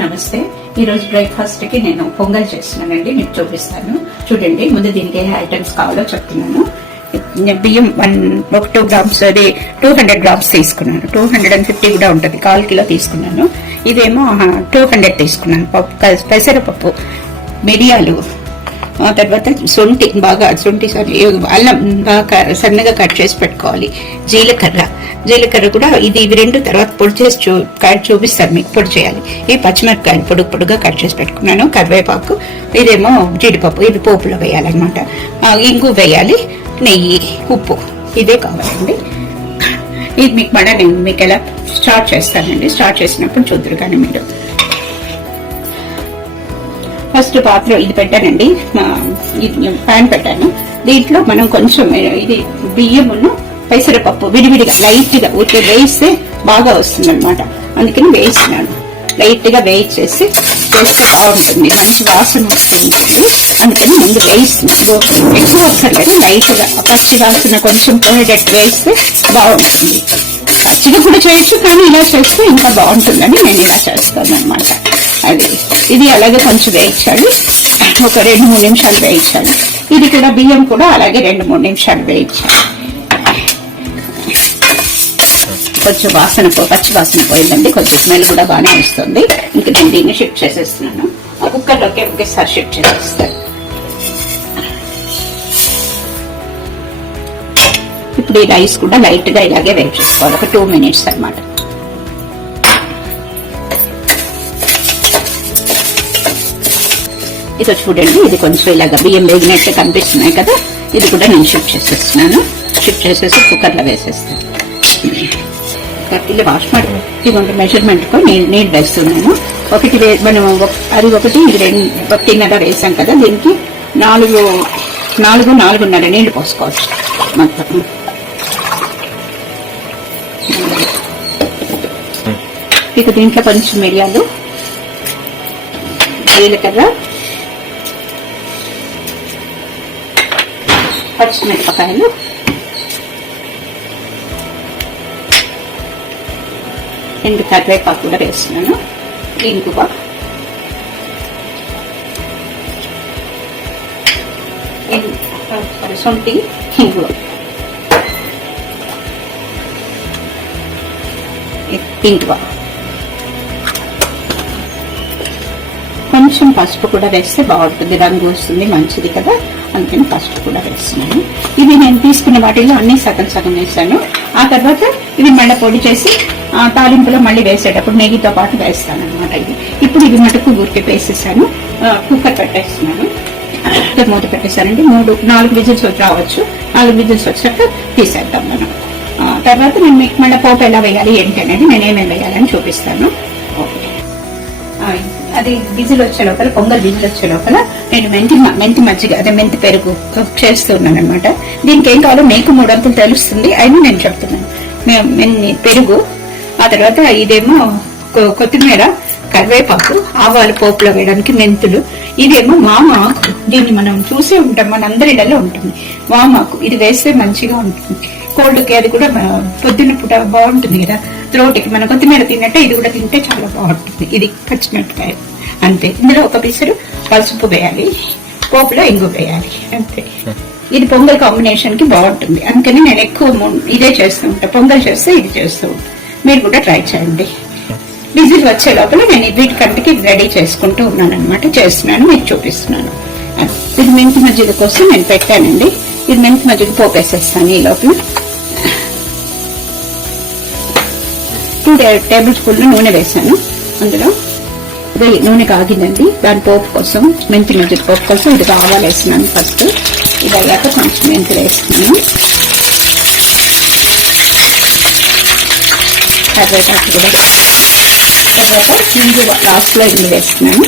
నమస్తే. ఈరోజు బ్రేక్ఫాస్ట్కి బ్రేక్ఫాస్ట్కి నేను పొంగల్ చేస్తున్నానండి మీకు చూపిస్తాను. చూడండి ముందు దీనికి ఏ ఐటమ్స్ కావాలో చెప్తున్నాను. నేను బియ్యం వన్ ఒక టూ గ్రామ్స్ అది టూ హండ్రెడ్ గ్రామ్స్ తీసుకున్నాను. టూ హండ్రెడ్ అండ్ ఫిఫ్టీ కూడా ఉంటుంది కాల్ కిలో తీసుకున్నాను. ఇదేమో టూ హండ్రెడ్ తీసుకున్నాను పప్పు పెసరపప్పు మిరియాలు తర్వాత శొంఠి బాగా శొంఠి సారీ అల్లం బాగా క- సన్నగా కట్ చేసి పెట్టుకోవాలి. జీలకర్ర. జీలకర్ర కూడా ఇది ఇవి రెండు తర్వాత పొడి చేసి చూ కట్ చూపిస్తాను మీకు పొడి చేయాలి. ఈ పచ్చిమిరపకాయలు పొడుగు పొడుగా కట్ చేసి పెట్టుకున్నాను. కరివేపాకు ఇదేమో జీడిపప్పు ఇది పోపులో వేయాలన్నమాట. ఇంగు వేయాలి నెయ్యి ఉప్పు ఇదే కావాలండి. ఇది మీకు మళ్ళీ నేను మీకు ఎలా స్టార్ట్ చేస్తానండి? స్టార్ట్ చేసినప్పుడు చూద్దరు కానీ మీరు. ఫస్ట్ పాత్ర ఇది పెట్టానండి. ఇది ప్యాన్ పెట్టాను. దీంట్లో మనం కొంచెం ఇది బియ్యమును పెసరపప్పు విడివిడిగా లైట్గా ఊరికే వేయిస్తే బాగా వస్తుంది అనమాట అందుకని వేయిస్తున్నాను లైట్గా వేయించేసి వేస్తే బాగుంటుంది. మంచి వాసన వస్తుంది అందుకని ముందు వేయిస్తున్నాను. ఎక్కువ అక్కర్లేదు లైట్గా పచ్చి వాసన కొంచెం పోయేటట్టు వేస్తే బాగుంటుంది. పచ్చిగా కూడా చేయొచ్చు కానీ ఇలా చేస్తే ఇంకా బాగుంటుందని నేను ఇలా చేస్తాను అనమాట అది. ఇది అలాగే కొంచెం వేయించాలి. ఒక రెండు మూడు నిమిషాలు వేయించాలి. ఇది కూడా బియ్యం కూడా అలాగే రెండు మూడు నిమిషాలు వేయించాలి. కొంచెం వాసన పచ్చి వాసన పోయిందండి. కొంచెం స్మెల్ కూడా బాగానే వస్తుంది. ఇంక నేను దీన్ని షిఫ్ట్ చేసేస్తున్నాను. ఆ కుక్కర్లోకి ఒకేసారి షిఫ్ట్ చేసేస్తాను ఇప్పుడు ఈ రైస్ కూడా లైట్గా ఇలాగే వేయించేసుకోవాలి. ఒక టూ మినిట్స్ అన్నమాట. ఇది చూడండి ఇది కొంచెం ఇలాగ బియ్యం వేగినట్టు కనిపిస్తున్నాయి కదా ఇది కూడా నేను షిఫ్ట్ చేసేస్తున్నాను. షిఫ్ట్ చేసేసి కుక్కర్లో వేసేస్తాను. ఇలా వాష్ ಮಾಡಿ ఇదిగోండి మెజర్మెంట్కు నేను నీళ్ళు వేస్తున్నాను. ఒకటి మనం అది ఒకటి ఇది రెండు ఒకటిన్నర వేసాం కదా దీనికి నాలుగు నాలుగు నాలుగున్నర నీళ్ళు పోసుకోవచ్చు. మొత్తం. ఇక దీంట్లో కొంచెం మిరియాలు జీలకర్ర పచ్చిమిరపకాయలు. ఎండు కరివేపాకు కూడా వేస్తున్నాను. ఇంగువ సొంటి ఇంగువ. ఇంగువ. కొంచెం పసుపు కూడా వేస్తే బాగుంటుంది రంగు వస్తుంది మంచిది కదా. అందుకని ఫస్ట్ కూడా వేస్తున్నాను ఇది నేను తీసుకున్న వాటిలో అన్ని సగం సగం వేసాను ఆ తర్వాత ఇది మళ్ళీ పొడి చేసి తాలింపులో మళ్ళీ వేసేటప్పుడు నెయ్యితో పాటు వేస్తాను అనమాట ఇది ఇప్పుడు ఇది మటుకు ఊరికే వేసేసాను. కుక్కర్ పెట్టేస్తున్నాను. కుక్కర్ మూత పెట్టేసానండి మూడు నాలుగు విజిల్స్ రావచ్చు. నాలుగు విజిల్స్ వచ్చాక తీసేద్దాం మనం. తర్వాత నేను మీకు మళ్ళీ పోపు ఎలా వేయాలి ఏంటి అనేది నేను ఏమేమి వేయాలని చూపిస్తాను. ఓకే. ఆ, అది విజిల్ వచ్చే లోపల పొంగల్ విజిల్ వచ్చే లోపల నేను మెంతి మ- మెంతి మజ్జిగ అదే మెంతి పెరుగు చేస్తున్నాను అనమాట దీనికి ఏం కావాలో మీకు మూడంతులు తెలుస్తుంది అయినా నేను చెప్తున్నాను. పెరుగు ఆ తర్వాత ఇదేమో కొ- కొత్తిమీర కరివేపాకు ఆవాలు పోపులో వేయడానికి మెంతులు ఇదేమో మామాకు దీన్ని మనం చూసే ఉంటాం మన అందరిలో ఉంటుంది. మామాకు ఇది వేస్తే మంచిగా ఉంటుంది. కోల్డ్కి అది కూడా పొద్దున్న పూట బాగుంటుంది కదా. త్రోటికి మన కొత్తిమీర తిన్నట్టే ఇది కూడా తింటే చాలా బాగుంటుంది. ఇది పచ్చిమిరపకాయ. అంతే. ఇందులో ఒక పిసరు పసుపు వేయాలి. పోపులో ఇంగు వేయాలి. అంతే. ఇది పొంగల్ కాంబినేషన్కి బాగుంటుంది. అందుకని నేను ఎక్కువ ఇదే చేస్తూ ఉంటాను పొంగల్ చేస్తే ఇది చేస్తూ ఉంటాను మీరు కూడా ట్రై చేయండి. విజిల్ వచ్చే లోపల నేను వీటికంటికి రెడీ చేసుకుంటూ ఉన్నాను అనమాట చేస్తున్నాను మీకు చూపిస్తున్నాను. ఇది మెంతి మజ్జిగ కోసం నేను పెట్టానండి. ఇది మెంతి మజ్జిగ పోపేసేస్తాను ఈ లోపల. టూ టేబుల్ స్పూన్లు నూనె వేసాను. అందులో ఇది నూనె కాగిందండి. దాని పోపు కోసం మెంతి మెంతి పోపు కోసం ఇది ఆవాలు వేసినాను ఫస్ట్. ఇది అయ్యాక కొంచెం మెంతులు వేసుకున్నాను. కరివేపాకు కూడా తర్వాత ఇంగు లాస్ట్లో లో వేసుకున్నాను. వేస్తున్నాను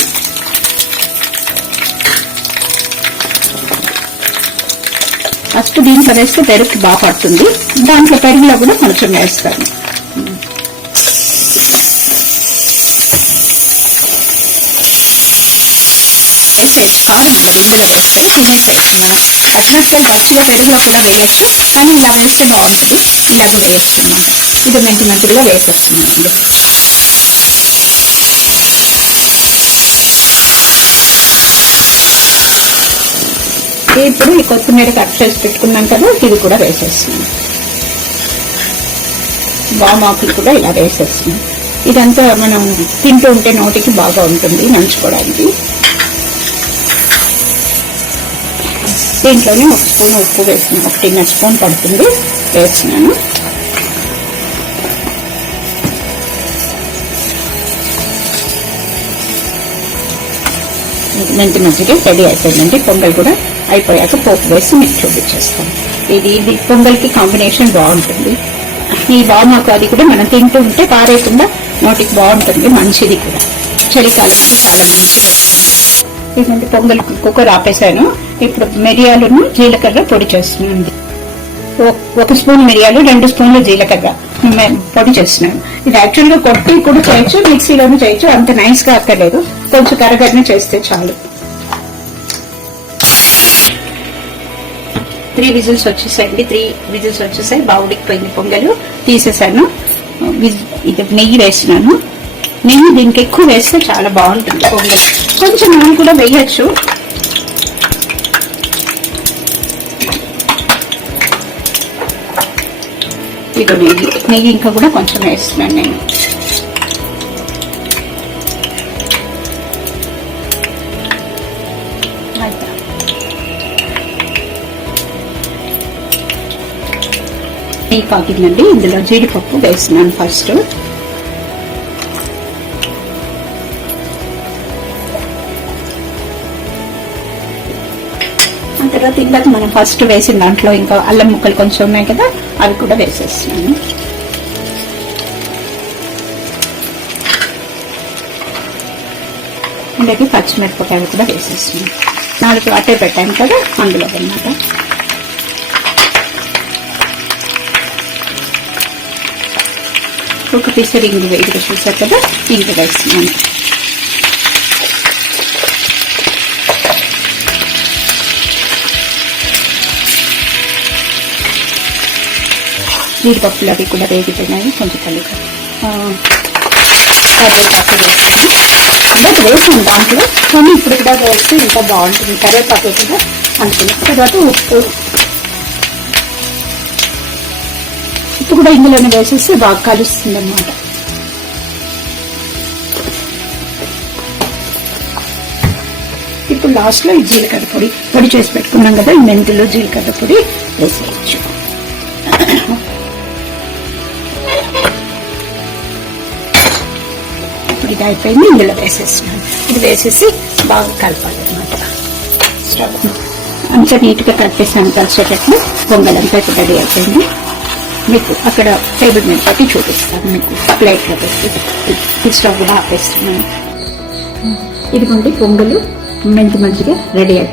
ఫస్ట్ దీంట్లో వేస్తే పెరుగు బాగా పడుతుంది. దాంట్లో పెరుగులో కూడా కొంచెం వేస్తాను. ఎక్కేస్తా అందులో నేర్చుకున్న అదృష్టం వచ్చిన పెరుగులో కూడా వేయొచ్చు కానీ ఇలా వేస్తే బాగుంటుంది ఇలాగ వేస్తున్నాం ఇది మెంతి మెంతిగా అనమాట ఇప్పుడు ఈ కొత్తిమీర కట్ చేసి పెట్టుకున్నాం కదా ఇది కూడా వేసేస్తున్నాం. బామాకులు కూడా ఇలా వేసేస్తున్నాం. ఇదంతా మనం తింటూ ఉంటే నోటికి బాగా ఉంటుంది నంచుకోవడానికి. దీంట్లోనే ఒక స్పూన్ ఉప్పు వేస్తున్నాను ఒకటిన్నర స్పూన్ పడుతుంది. వేస్తున్నాను. మెంతి మజ్జిగ రెడీ అయిపోయిందండి. పొంగల్ కూడా అయిపోయాక పోపు వేసి మీకు చూపించేస్తాం ఇది ఇది పొంగల్కి కాంబినేషన్ బాగుంటుంది. ఈ వామాకు అది కూడా మనం తింటూ ఉంటే పారేయకుండా నోటికి బాగుంటుంది మంచిది కూడా. చలికాలానికి చాలా మంచిది ఇటువంటి పొంగల్ కుక్కర్ ఆపేశాను ఇప్పుడు మిరియాలను జీలకర్ర పొడి చేస్తున్నాను. ఒక స్పూన్ మిరియాలు రెండు స్పూన్లు జీలకర్ర పొడి చేస్తున్నాను. ఇది యాక్చువల్గా కొట్టి కూడా చేయొచ్చు మిక్సీలోనూ చేయొచ్చు అంత నైస్గా అక్కర్లేదు. కొంచెం కరగరని చేస్తే చాలు. త్రీ విజిల్స్ వచ్చేసాయండి త్రీ విజిల్స్ వచ్చేసాయి బాగా ఉడికిపోయింది పొంగలు. తీసేసాను. ఇది నెయ్యి వేసినాను నెయ్యి దీనికి ఎక్కువ వేస్తే చాలా బాగుంటుంది. పొంగల్ కొంచెం నూనె కూడా వేయచ్చు. ఇక నెయ్యి. నెయ్యి ఇంకా కూడా కొంచెం వేస్తున్నాను నేను. నెయ్యి పాకిందండి ఇందులో జీడిపప్పు వేస్తున్నాను ఫస్ట్. తర్వాత ఇందాక మనం ఫస్ట్ వేసిన దాంట్లో ఇంకా అల్లం ముక్కలు కొంచెం ఉన్నాయి కదా అవి కూడా వేసేస్తున్నాను. అలాగే పచ్చిమిరపకాయలు కూడా వేసేస్తున్నాను. నాలుగు అట్టే పెట్టాను కదా అందులో అన్నమాట ఒక పిసరి ఇంగు వేడి చూసారు కదా ఇంక వేస్తున్నాను. జీడిపప్పులు అవి కూడా వేగిపోయినాయి. కొంచెం కలిగి కరివేపాకు వేసాను ఇందాక వేసాను దాంట్లో కానీ ఇప్పుడు కూడా వేస్తే ఇంకా బాగుంటుంది. కరివేపాకు కూడా అనుకున్న తర్వాత ఉప్పు. ఉప్పు కూడా ఇందులోనే వేసేసి బాగా కలుస్తుంది అన్నమాట ఇప్పుడు లాస్ట్లో ఈ జీలకర్ర పొడి పొడి చేసి పెట్టుకున్నాం కదా ఈ మెంతులు జీలకర్ర పొడి వేసేయచ్చు. ఇది అయిపోయింది. ఇందులో వేసేసినాను ఇది వేసేసి బాగా కలపాలి అనమాట స్టవ్ అంతా నీట్గా కలిపేసాను. కలిసేటట్లు పొంగల్ అంతా రెడీ అయిపోయింది. మీకు అక్కడ టేబుల్ మీద పెట్టి చూపిస్తాను మీకు. ప్లేట్లో పెట్టి. స్టవ్ కూడా ఆపేస్తున్నాను. ఇదిగోండి పొంగలు మంచి మంచిగా రెడీ అయిపోయింది